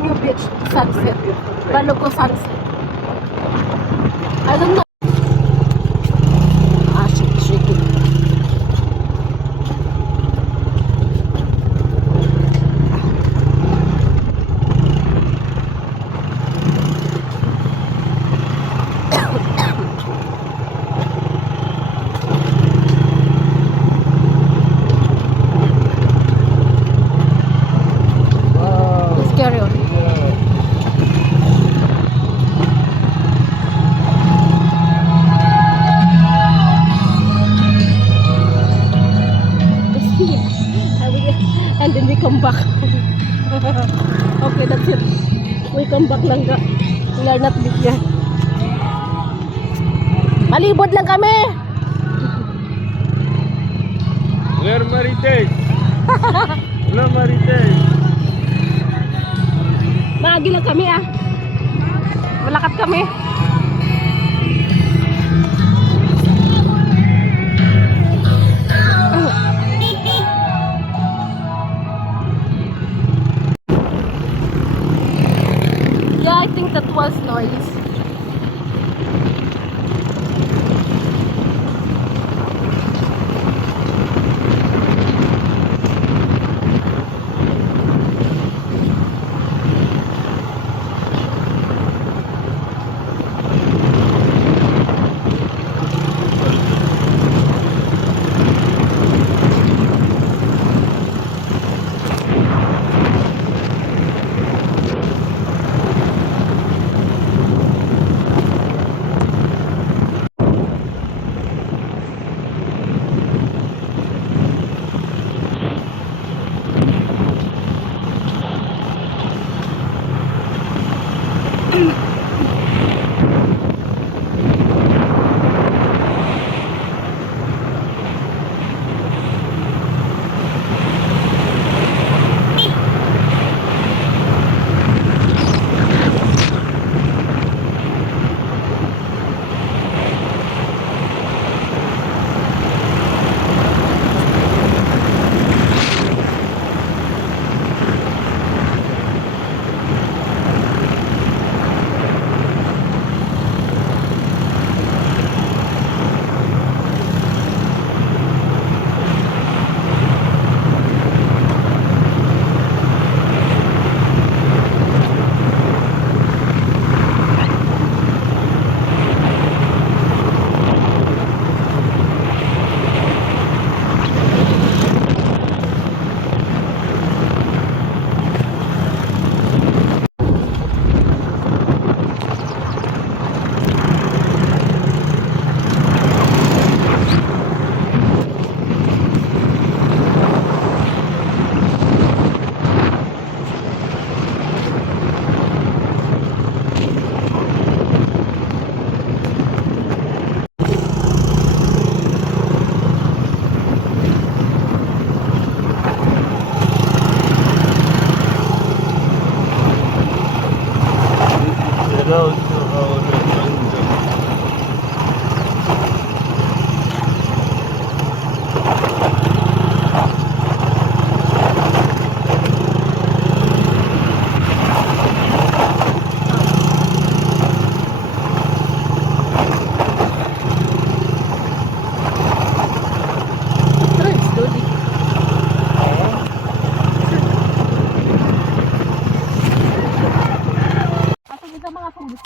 Banyo Beach sunset. Baluko sunset. I don't know. Ah, shaky. Let's carry on. And then we come back. Okay, that's it. We come back lang ga. We are not big here. Malibot lang kami. Where Marites? Wala Marites. Maagi lang kami ah. Malakat kami. Yeah, I think that was noise.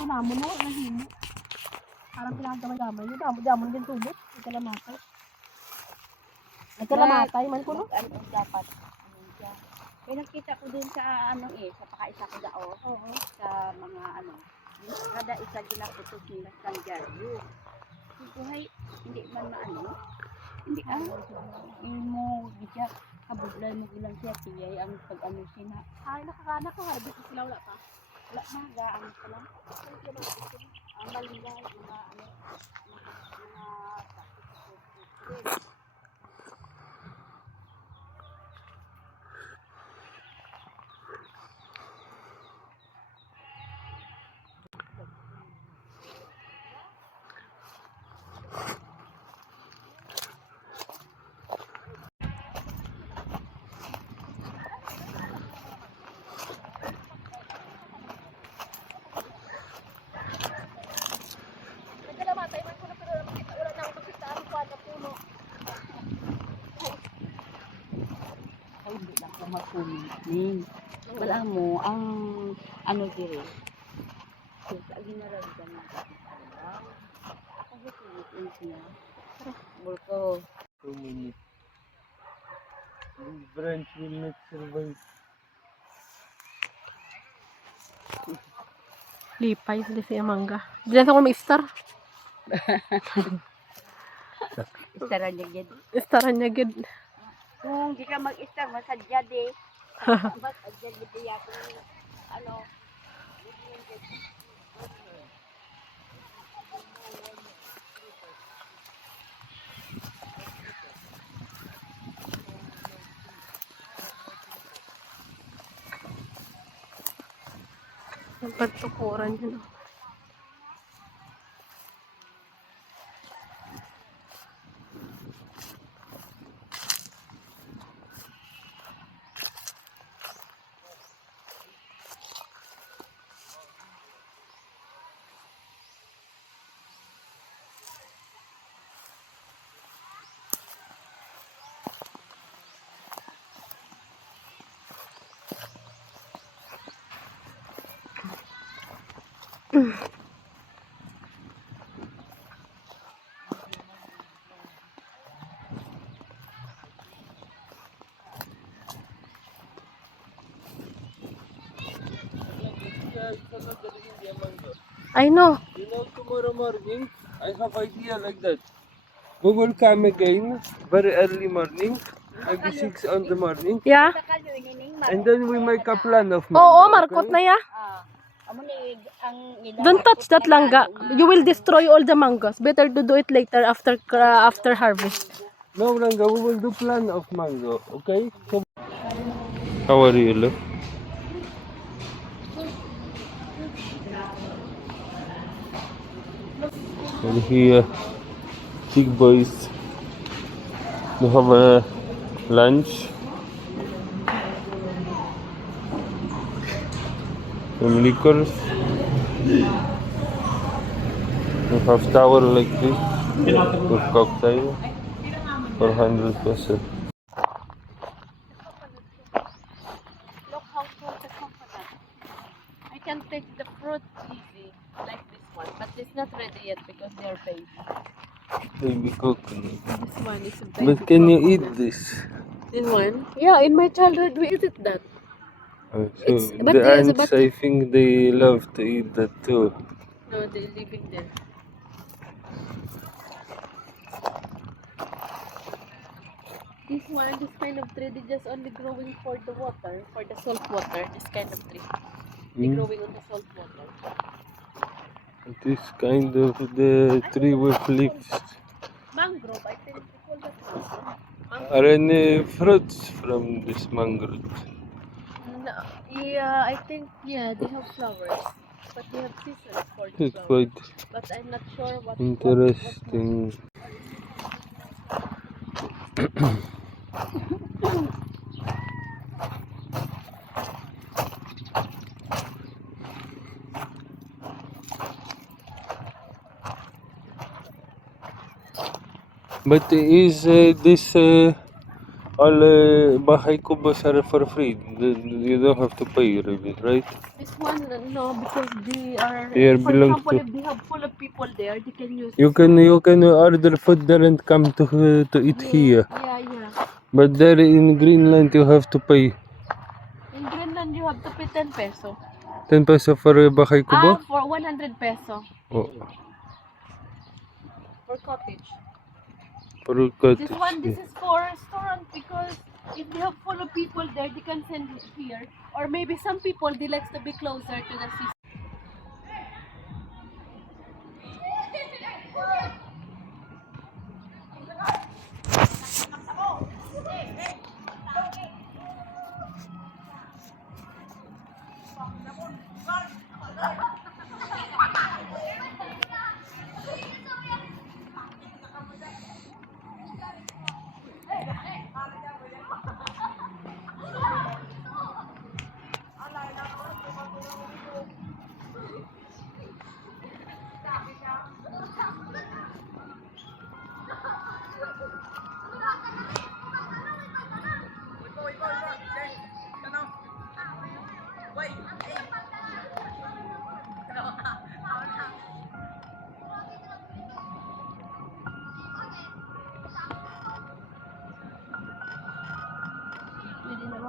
Namon mo, nahimo. Parang pinagdamay-damay yun. Damon din tubig. Nagkalamatay. Nagkalamatay man ko no? Ano dapat? Ano dyan? May nakita ko dun sa ano sa pakaisa ko dao. Oo. Sa mga ano. Kada isa ginaputos nila sa garyo. Buhay, hindi man maano. Hindi mo gidya kabudlay mo ilang siya tiyay ang pag-ano sina. Ay, nakakana ko. Ay, dito sila wala pa. Wala na, gaan ko lang. Ang malingay, mga ano, mga Ning. Wala mo, ang ano dire. So, sa ginaragan ng kapitalaw. Ako gusto niya. Bulko. 2 minutes. This branch will not survive. Lipay sila siya mangga. Diyan ako may star. Istara niya gid. Staran niya gid. Kung di ka mag-istar, masadya di. Masadya di ako. Ano, Ang pagtukuran yun. I know. You know, tomorrow morning, I have idea like that. We will come again very early morning, maybe 6 on the morning, Yeah. sa kaloy ni Ning and then we make a plan of Oo, mango, markot na okay? ya. Amo ni ang Don't touch that langga. You will destroy all the mangoes. Better to do it later after harvest. No, Ranga, we will do plan of mango, okay? So, how are you, look? And here, big boys, they have a lunch. Some liquors. We have tower like this with cocktail for 100 pesos. Look how full the coconut. I can take the fruit easy, like this one. But it's not ready yet because they're baby. Baby coconut. This one is a baby But can you eat coconut. this? This one? Yeah, in my childhood we eat that. So but the there's a ants, but- I think they love to eat that too. No, they're living there. This one, this kind of tree, they just only growing for the water, for the salt water. This kind of tree, they Mm. growing on the salt water. This kind of the tree with leaves. Mangrove, I think they call that mangrove. Are any fruits from this mangrove? No, yeah, I think they have flowers, but they have seasons for the It's flowers. quite But I'm not sure what. interesting. But is this all bahay kubos are for free? You don't have to pay really, right? This one, no, because they are. They are For belongs example, to- if they have full of people there, they can use. You can order food there and come to eat here. Yeah. But there in Greenland you have to pay In Greenland, you have to pay 10 peso. 10 peso for bahay kubo. For 100 peso Oh, for cottage. for cottage. This one, this is for restaurant because if they have full of people there, they can send it here. Or maybe some people, they like to be closer to the sea.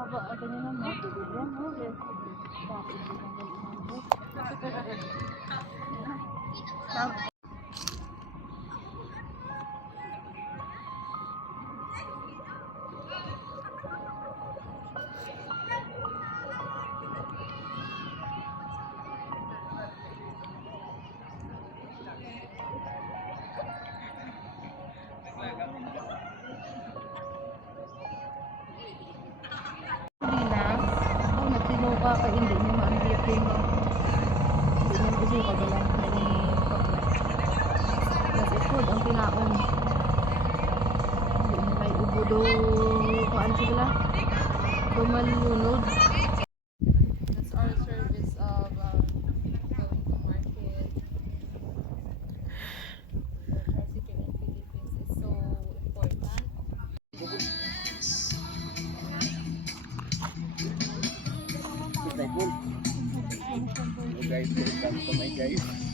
Haba, ganyan lang, no? Yan, no? Bakit hindi ka ganyan umabot? Hindi na. Oh, nagsinuka ka, hindi mo ma-unbreak yung hindi mo gusto yung kagalan. Nag-ikod ang tinaon. Hindi mo may ubudo kung sila. Tumalunod. That's our service of going to market. The tricycle in Philippines is so important. Guys, welcome to my guys.